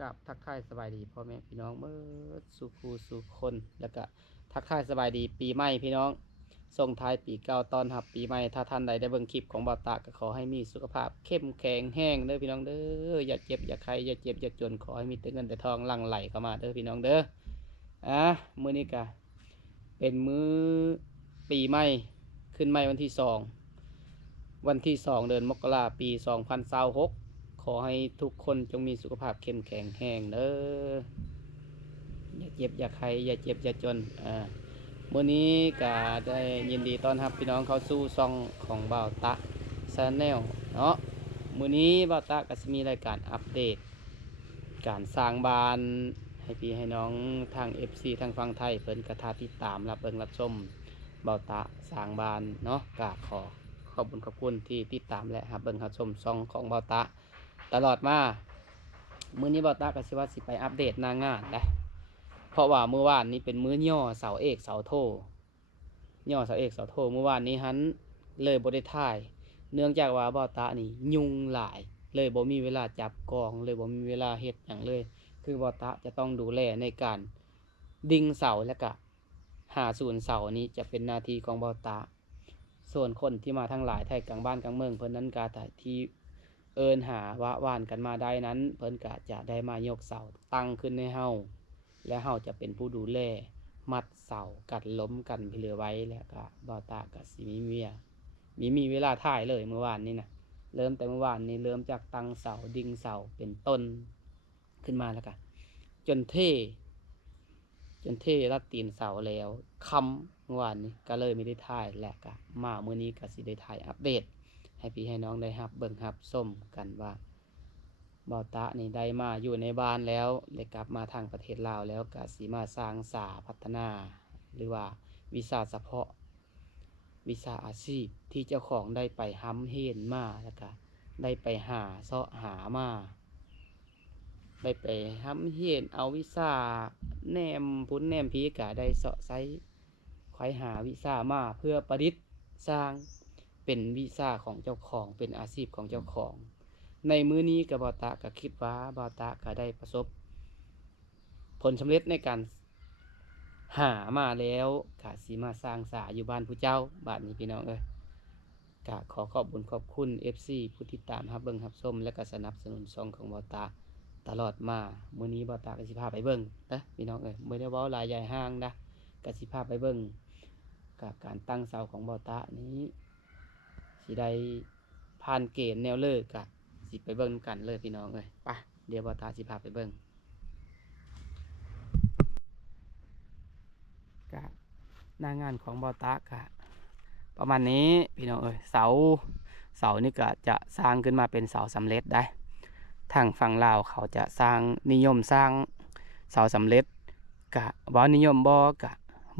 กับทักทายสบายดีพ่อแม่พี่น้องเมื่อสุขูสุคนแล้วก็ทักทายสบายดีปีใหม่พี่น้องส่งท้ายปีเก่าตอนรับปีใหม่ถ้าท่านใดได้เบิ่งคลิปของบ่าวตาก็ขอให้มีสุขภาพเข้มแข็งแห้งเด้อพี่น้องเด้ออย่าเจ็บอย่าไข้อย่าเจ็บอย่าจนขอให้มีแต่เงินแต่ทองหลั่งไหลเข้ามาเด้อพี่น้องเด้อมื้อนี้ก็เป็นมื้อปีใหม่ขึ้นใหม่วันที่ 2เดือนมกราปี2026ขอให้ทุกคนจงมีสุขภาพเข้มแข็งแรงเด้ออย่าเจ็บอย่าไข้อย่าเจ็บอย่าจนมื้อนี้ก็ได้ยินดีต้อนรับพี่น้องเข้าสู่ช่องของบ่าวตะชาแนลเนาะมื้อนี้บ่าวตะก็จะมีรายการอัปเดตการสร้างบ้านให้พี่ให้น้องทาง FC ทางฝั่งไทยเพิ่นกระทาติดตามรับเบิ่งรับชมบ่าวตะสร้างบ้านเนาะก็ขอบคุณที่ติดตามและรับเบิ่งรับชมช่องของบ่าวตะตลอดมามื้อนี้บ่าวตาก็สิว่าสิไปอัปเดตหน้างานนะเพราะว่ามื้อวานนี้เป็นมื้อย่อเสาเอกเสาโทย่อเสาเอกเสาโทมื้อวานนี้หันเลยบ่ได้ถ่ายเนื่องจากว่าบ่าวตานี่ยุ่งหลายเลยบ่มีเวลาจับกองเลยบ่มีเวลาเฮ็ดหยังเลยคือบ่าวตาจะต้องดูแลในการดิ่งเสาและก็หาศูนย์เสานี้จะเป็นหน้าที่ของบ่าวตาส่วนคนที่มาทั้งหลายไทยกลางบ้านกลางเมืองเพิ่นนั้นก็ที่เอินหาว่าว่านกันมาได้นั้นเพิ่นก็จะได้มายกเสาตั้งขึ้นให้เฮาและเฮาจะเป็นผู้ดูแลมัดเสากัดล้มกันไปเรือไว้แล้วก็บ่าวตาก็สิมีเวลาถ่ายเลยเมื่อวานนี้นะเริ่มแต่เมื่อวานนี้เริ่มจากตั้งเสาดิ่งเสาเป็นต้นขึ้นมาแล้วก็จนเท่รัดตีนเสาแล้วคำเมื่อวานนี้ก็เลยไม่ได้ถ่ายและก็มามื้อนี้ก็สิได้ถ่ายอัปเดตให้พี่ให้น้องได้รับเบิ่งรับส้มกันว่าบ่าวตะนี่ได้มาอยู่ในบ้านแล้วได้กลับมาทางประเทศลาวแล้วก็สิมาสร้างสาพัฒนาหรือว่าวิชาเฉพาะวิชาอาชีพที่เจ้าของได้ไปห้ำเห็นมาแล้วก็ได้ไปหาเสาะหามาได้ไปห้ำเห็นเอาวิชาแนมพุ้นแนมพีก็ได้เสาะไซไขหาวิชามาเพื่อประดิษฐ์สร้างเป็นวิชาของเจ้าของเป็นอาชีพของเจ้าของในมื้อนี้กับบ่าวตะก็คิดว่าบ่าวตะก็ได้ประสบผลสำเร็จในการหามาแล้วก็สิมาสร้างศาลอยู่บ้านผู้เจ้าบ้านนี้พี่น้องก็ขอบคุณ FC ผู้ติดตามรับเบิ่งรับชมและก็สนับสนุนช่องของบ่าวตะตลอดมามื้อนี้บ่าวตะก็สิพาไปเบิ่งนะพี่น้องบ่ได้เว้าหลายใหญ่ห้างนะก็สิพาไปเบิ่งกับการตั้งเสาของบ่าวตะนี้สิได้ผ่านเกณฑ์แนวเลิกกะสิไปเบิ่งกันเลยพี่น้องไปเดี๋ยวบ่าวตาสิพาไปเบิ่งกะหน้างานของบ่าวตากะประมาณนี้พี่น้องเสานี่ก็จะสร้างขึ้นมาเป็นเสาสำเร็จได้ทางฝั่งลาวเขาจะสร้างนิยมสร้างเสาสำเร็จกะว่านิยมบ่กะ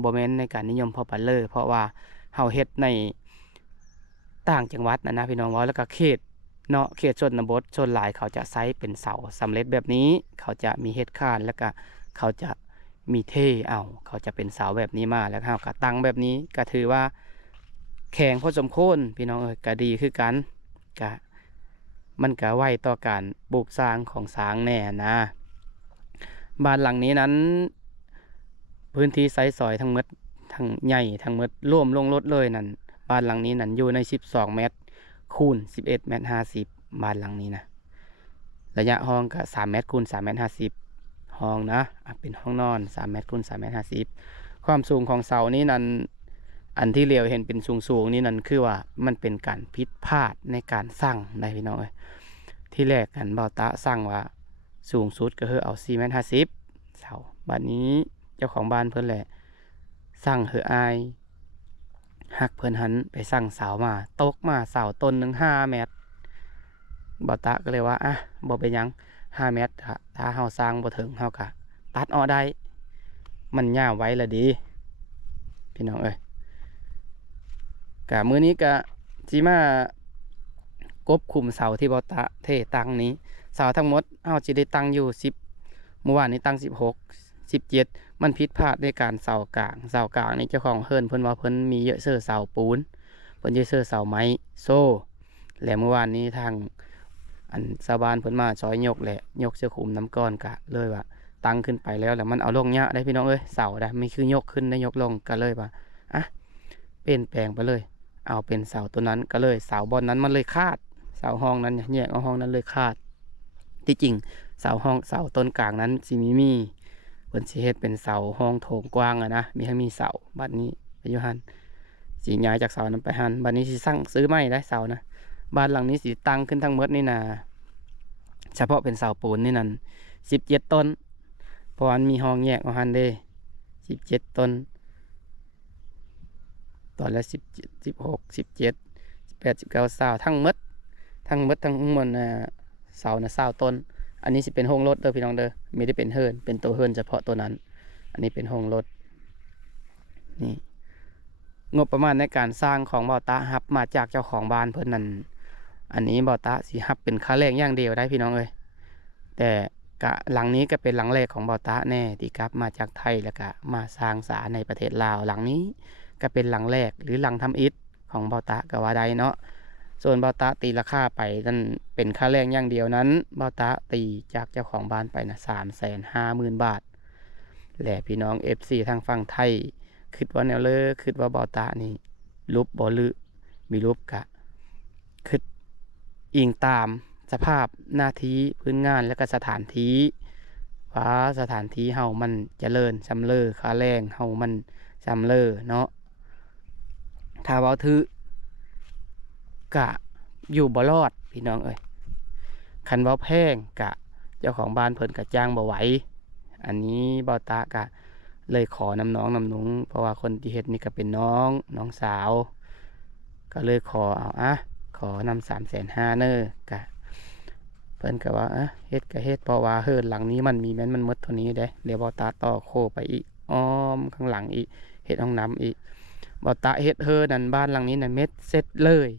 บ่แม่นในการนิยมพอปานเลยเพราะว่าเฮาเฮ็ดในต่างจังหวัดนะพี่น้องว่าแล้วก็เขตเนาะเขตชนบทชนหลายเขาจะใช้เป็นเสาสำเร็จแบบนี้เขาจะมีเฮ็ดคานแล้วก็เขาจะมีเทเขาจะเป็นเสาแบบนี้มาแล้วเขาก็ตั้งแบบนี้ก็ถือว่าแข็งพอสมควรพี่น้องก็ดีคือกันก็มันก็ไวต่อการปลูกสร้างของสร้างแน่นะบ้านหลังนี้นั้นพื้นที่ไซส์ซอยทั้งหมดทั้งใหญ่ทั้งหมดร่วมลงรถเลยนั่นบ้านหลังนี้นั่นอยู่ใน12 เมตรคูณ11 เมตร 50บ้านหลังนี้นะระยะห้องก็3 เมตรคูณ3 เมตร 50ห้องนะเป็นห้องนอน3 เมตรคูณ3 เมตร 50ความสูงของเสานี้นั้นอันที่เรียวเห็นเป็นสูงนี่นั่นคือว่ามันเป็นการผิดพลาดในการสร้างได้พี่น้องที่แรกกันบ่าวตะสร้างว่าสูงสุดก็คือเอา4 เมตร 50เสาบัดนี้เจ้าของบ้านเพิ่นแหละสร้างอายหักเพิ่นหันไปสั่งเสามาตกมาเสาต้นหนึ่ง5 เมตรบ่าวตะก็เลยว่าบ่เป็นยัง5 เมตรถ้าเฮาสร้างบ่ถึงเฮาก็ตัดออกได้มันยาวไว้ละดีพี่น้องกะมื้อนี้กะสิมากบคุมเสาที่บ่าวตะเทตั้งนี้เสาทั้งหมดเฮาสิได้ตั้งอยู่10เมื่อวานนี้ตั้ง16 17มันผิดพลาดในการเสากลางนี่เจ้าของเพิ่นว่าเพิ่นมีเยอะเสื้อเสาปูนเพิ่นเยอะเสื้อเสาไม้โซ่และเมื่อวานนี้ทาง อันชาวบ้านเพิ่นมาซอยยกแหละยกเสื้อคลุมน้ำก้อนกะเลยว่าตั้งขึ้นไปแล้วมันเอาลงเนี้ยได้พี่น้องเอ้ยเสาได้ไม่คือยกขึ้นได้ยกลงก็เลยว่าอ่ะเปลี่ยนแปลงไปเลยเอาเป็นเสาตัวนั้นก็เลยเสาบอลนั้นมันเลยขาดเสาห้องนั้นแยกเอาห้องนั้นเลยขาดที่จริงเสาห้องเสาต้นกลางนั้นสิมีเพิ่นสิเฮ็ดเป็นเสาห้องโถงกว้างอะนะมีให้มีเสาบัดนี้ไปอยู่หันสิย้ายจากเสานั้นไปหันบัดนี้สิสร้างซื้อใหม่ได้เสานะบ้านหลังนี้สิตั้งขึ้นทั้งหมดนี่นะเฉพาะเป็นเสาปูนนี่นั่น17 ต้นเพราะมันมีห้องแยกเอาหันเด้17 ต้นตอนละ17 16 17 18 19 20ทั้งหมดทั้งหมดทั้งมวลเสานะ20 ต้นอันนี้สิเป็นห้องรถเด้อพี่น้องเด้อไม่ได้เป็นเฮิร์นเป็นตัวเฮิร์นเฉพาะตัวนั้นอันนี้เป็นห้องรถนี่งบประมาณในการสร้างของบ่อตาฮับมาจากเจ้าของบ้านเพิ่นนั่นอันนี้บ่อตาสิฮับเป็นค่าแรงอย่างเดียวได้พี่น้องเอ้ยแต่กะหลังนี้ก็เป็นหลังแรกของบ่อตาแน่ที่กลับมาจากไทยแล้วก็มาสร้างศาลในประเทศลาวหลังนี้ก็เป็นหลังแรกหรือหลังทำอิฐของบ่อตาก็ว่าได้เนาะส่วนบ่อตาตีราคาไปนั่นเป็นค่าแรงอย่างเดียวนั้นบ่อตาตีจากเจ้าของบ้านไปนะ350,000 บาทและพี่น้อง FC ทางฝั่งไทยคิดว่าแนวเลยคิดว่าบ่อตานี่รูปบ่ลือมีรูปกะคิดอิงตามสภาพหน้าที่พื้นงานและก็สถานที่ว่าสถานที่เฮามันเจริญสำเร็จค่าแรงเฮามันสำเร็จเนาะถ้าเว้าถือกะอยู่บ่รอดพี่น้องเอ้ยคันเว้าแพงกะเจ้าของบ้านเพิ่นกะจ้างบ่ไหวอันนี้บ่ตากะเลยขอน้ำน้องน้ำนุงเพราะว่าคนที่เฮ็ดนี่ก็เป็นน้องสาวก็เลยขอเอาขอนำ350,000เน้อกะเพิ่นก็ว่าเฮ็ดก็เฮ็ดเพราะว่าเฮิรนหลังนี้มันมีแม่นมันหมดเท่านี้เด้เดี๋ยวบ่ตาต่อโคไปอีกอ้อมข้างหลังอีกเฮ็ดห้องน้ำอีกบ่ตาเฮ็ดเฮิรนนั่นบ้านหลังนี้นั่นเม็ดเสร็จเลย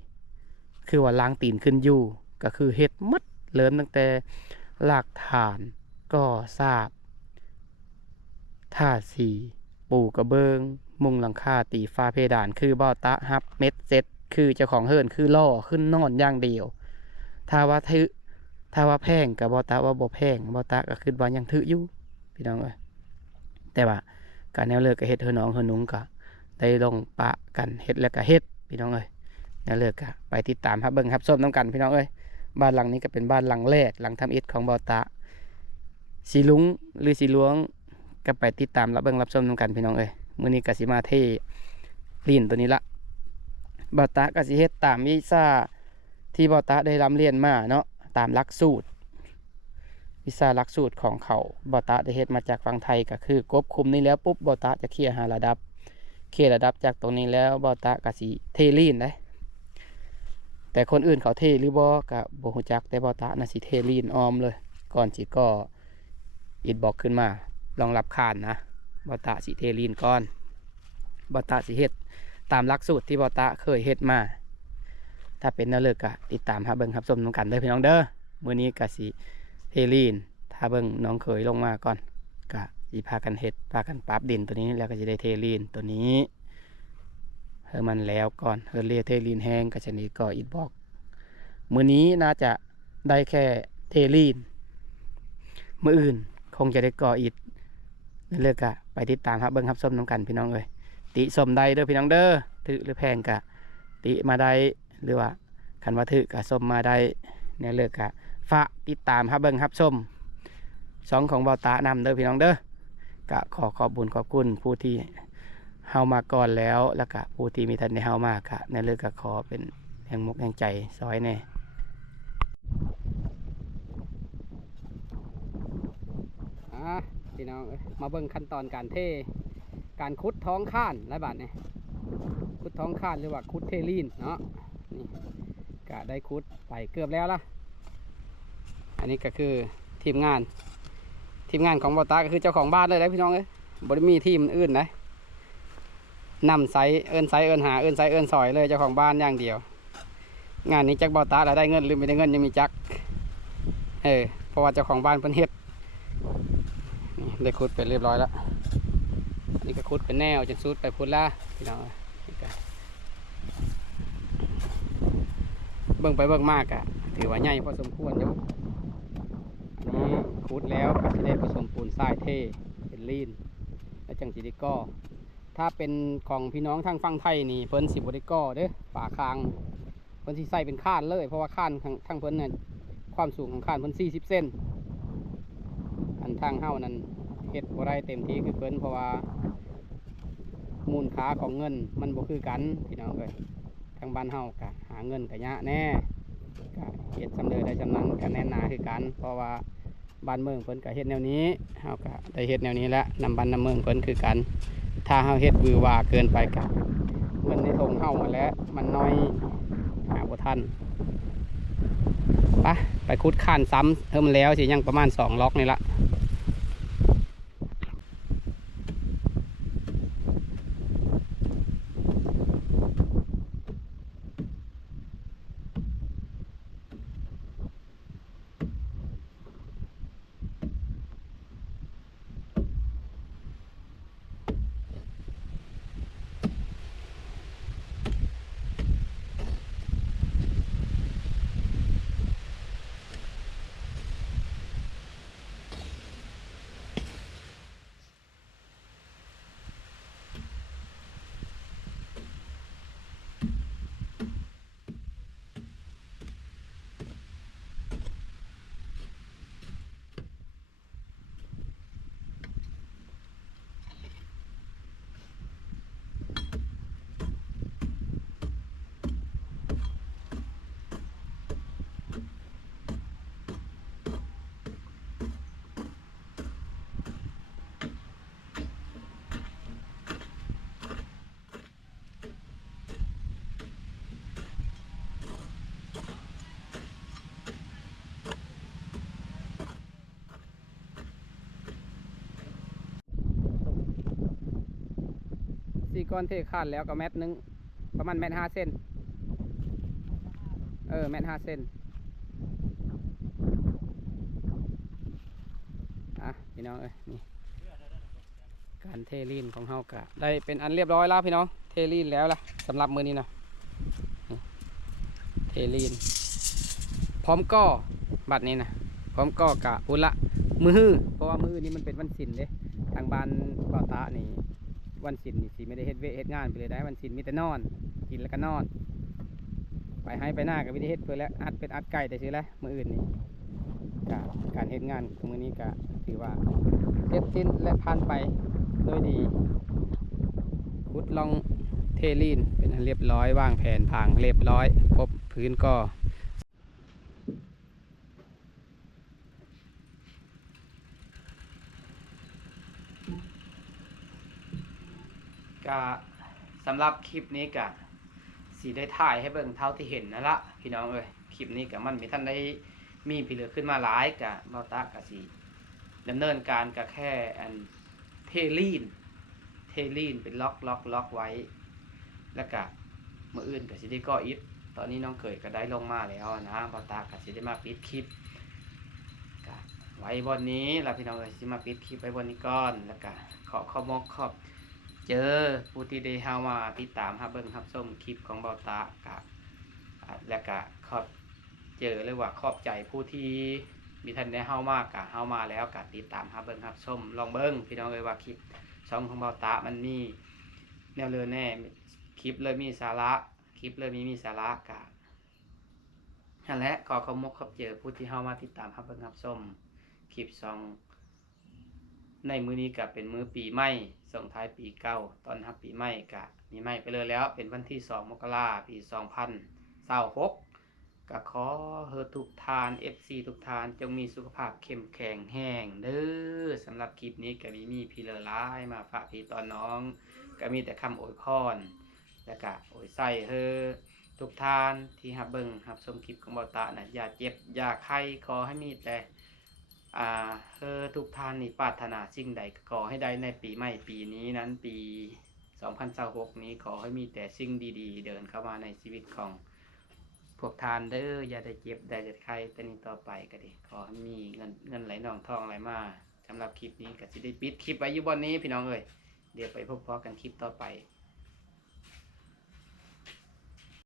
คือว่าล้างตีนขึ้นอยู่ก็คือเฮ็ดหมดเริ่มตั้งแต่รากฐานก่อสร้างท่าสีปูกระเบิงมุงหลังคาตีฟ้าเพดานคือบ่อตะฮับเม็ดเซ็ตคือเจ้าของเฮิรนคือล่อขึ้นนอนอย่างเดียวถ้าว่าแพงกับบ่อตะว่าบ่แพงบ่อตะก็คือว่ายังถืออยู่พี่น้องเอ้ยแต่ว่าการแนวเลิกก็เฮ็ดเฮือน้องเฮือนุงก็ได้ลงปะกันเฮ็ดแล้วก็เฮ็ดพี่น้องเอ้ยแนวเลิกก็ไปติดตามครับเบิ่งครับชมน้ำกันพี่น้องเอ้ยบ้านหลังนี้ก็เป็นบ้านหลังแรกหลังทำอิฐของบ่อตะสีลุงหรือสีหลวงก็ไปติดตามรับเบิ่งรับชมนำกันพี่น้องเอ้ยมื้อนี้ก็สิมาเทลีนตัวนี้ละบ่าวตาก็สิเฮ็ดตามวิชาที่บ่าวตาได้ร่ำเรียนมาเนาะตามหลักสูตรวิชาหลักสูตรของเขาบ่าวตาได้เฮ็ดมาจากฝั่งไทยก็คือกบคุมนี้แล้วปุ๊บบ่าวตาจะเคลียร์หาระดับเคลียร์ระดับจากตรงนี้แล้วบ่าวตาก็สิเทลีนได้แต่คนอื่นเขาเทหรือบ่ก็บ่ฮู้จักแต่บ่าวตาน่ะสิเทลีนออมเลยก่อนสิก่ออิฐบล็อกขึ้นมาลองรับคานนะบอตะสิเทลีนก้อนบอตะสิเฮ็ดตามหลักสูตรที่บอตะเคยเฮ็ดมาถ้าเป็นแนวเลิกกะติดตามหาเบิ่งครับชมน้องกันเด้อพี่น้องเด้อมื้อนี้กะสิเทลีนถ้าเบิ่งน้องเคยลงมาก่อนกะสิพากันเฮ็ดพากันปรับดินตัวนี้แล้วก็จะได้เทลีนตัวนี้เฮือมันแล้วก่อนเฮือเรียเทลีนแห้งก็จะนี้ก่ออิฐบล็อกมื้อนี้น่าจะได้แค่เทลีนมื้ออื่นคงจะได้ก่ออิฐเลือกกะไปติดตามครับเบิ้งครับส้มน้ำกันพี่น้องเอ้ยติส้มได้เด้อพี่น้องเด้อถือหรือแพงกะติมาได้หรือว่าคันว่าถือกะส้มมาได้เนี่ยเลือกกะฝากติดตามครับเบิ้งครับส้ม2ของบ่าวตานำเด้อพี่น้องเด้อกะขอบบุญขอบคุณผู้ที่เฮามาก่อนแล้วก็ผู้ที่มีทันในเฮามากะเนี่ยเลือกกะขอเป็นแห่งมุกแห่งใจซอยแน่พี่น้องมาเบิ่งขั้นตอนการคุดท้องข้านหลายบาทเนี่ยคุดท้องข้านหรือว่าคุดเทลีนเนาะนี่ก็ได้คุดไปเกือบแล้วล่ะอันนี้ก็คือทีมงานของบ่าวตาก็คือเจ้าของบ้านเลยนะพี่น้องบ่ได้มีทีมอื่นนะนำไซเอิญหาเอิญซอยเลยเจ้าของบ้านอย่างเดียวงานนี้จักบ่าวตาได้เงินหรือไม่ได้เงินยังมีจักเพราะว่าเจ้าของบ้านเพิ่นเฮ็ดได้ขุดไปเรียบร้อยแล้วนี่ก็ขุดเป็นแนวจนสุดไปพุ่นละพี่น้องเบิ่งไปเบิ่งมากอะ ถือว่าใหญ่พอสมควรอยู่อันนี้ขุดแล้วก็จะได้ผสมปูนทรายเทเป็นลีนแล้วจังสิได้ก่อถ้าเป็นของพี่น้องทางฝั่งไทยนี่เพิ่นสิบ่ได้ก่อเด้อฝาคางเพิ่นสิใส่เป็นคานเลยเพราะว่าคานทางเพิ่นน่ะความสูงของคานเพิ่น40 เซนอันทางเฮานั้นเฮ็ดบ่ได้เต็มที่คือเพิ่นเพราะว่ามูลค่าของเงินมันบ่คือกันพี่น้องเอ้ยทางบ้านเฮาก็หาเงินก็ยะแน่ก็เฮ็ดสำเร็จได้จำนั้นก็แน่นหนาคือกันเพราะว่าบ้านเมืองเพิ่นก็เฮ็ดแนวนี้เฮาก็ได้เฮ็ดแนวนี้แล้วนำบ้านนำเมืองเพิ่นคือกันถ้าเฮาเฮ็ดวือหวาเกินไปก็เงินในทงเฮาหมดแล้วมันน้อยหาบ่ทันไปขุดคานซ้ำมันแล้วสิยังประมาณ2 ล็อกนี่ละก้อนเทคานแล้วก็1 เมตรประมาณ1.5 เซน1.5 เซนพี่น้องนี่การเทลีนของเฮากะได้เป็นอันเรียบร้อยแล้วพี่น้องเทลีนแล้วล่ะสำหรับมือนี้นะเทลีนพร้อมก่อบัดนี้นะพร้อมก่อกะพุ่นละมือเพราะว่ามือนี้มันเป็นวันศิลป์เด้ทางบ้านป่าตานี่วันศิลป์นี่สิไม่ได้เฮ็ดงานไปเลยได้วันศิลป์มีแต่นอนกินแล้วก็นอนไปให้ไปหน้ากับวิธีเฮ็ดเพื่อแล้วอัดเป็ดอัดไก่แต่ซื้อแล้วมืออื่นนี่การเฮ็ดงานของมือนี้ก็ถือว่าเสร็จสิ้นและผ่านไปโดยดีขุดลองเทลีนเป็นอันเรียบร้อยวางแผนผังเรียบร้อยครบพื้นก็สำหรับคลิปนี้ก็สีได้ถ่ายให้เบิ่งเท่าที่เห็นนั่นละพี่น้องเอ้ยคลิปนี้ก็มันมีท่านได้มีพิเหลือขึ้นมาหลายกับเบาตากะสีดำเนินการกับแค่อันเทลีนเป็นล็อกไว้แล้วก็มืออื่นกับสิได้ก่ออิฐตอนนี้น้องเขยก็ได้ลงมาแล้วนะเบาตากะสิได้มาปิดคลิปไว้บนนี้แล้วพี่น้องเอ้ยสิมาปิดคลิปไว้บนนี้ก่อนแล้วก็ขอบเจอผู้ที่ได้เฮามาติดตามเบิ่งชมคลิปของเบาตากะและก็ขอบเจอเลยว่าขอบใจผู้ที่มีท่านได้เฮามากะเฮามาแล้วกะติดตามเบิ่งชมลองเบิ่งพี่น้องเลยว่าคลิปช่องของเบาตามันมีแนวเรือแน่คลิปเลยมีสาระมีสาระกะนั่นแหละขอบเจอผู้ที่เฮามาติดตามเบิ่งชมคลิปช่องในมื้อนี้ก็เป็นมื้อปีใหม่ส่งท้ายปีเก่าตอนรับปีใหม่ก็มีใหม่ไปเลยแล้วเป็นวันที่2 มกราคม ปี 2026ก็ขอให้ทุกท่าน FC ทุกท่านจงมีสุขภาพเข้มแข็งแห้งเด้อสำหรับคลิปนี้ก็มีพี่เลอร้ายมาฝากพี่ตอนน้องก็มีแต่คำอวยพรและก็อวยใส่เฮอทุกท่านที่รับเบิ่งรับชมคลิปของเบาตาน่ะอย่าเจ็บอย่าไข้ขอให้มีแต่ทุกท่านนี่ปรารถนาสิ่งใดขอให้ได้ในปีใหม่ปีนี้นั้นปี2026นี้ขอให้มีแต่สิ่งดีๆเดินเข้ามาในชีวิตของพวกทานเด้ออย่าได้เจ็บได้ไข้แต่นี้ต่อไปก็ดีขอให้มีเงินไหลนองทองไหลมาสำหรับคลิปนี้ก็สิได้ปิดคลิปไว้อยู่บนนี้พี่น้องเอ้ยเดี๋ยวไปพบกันคลิปต่อไป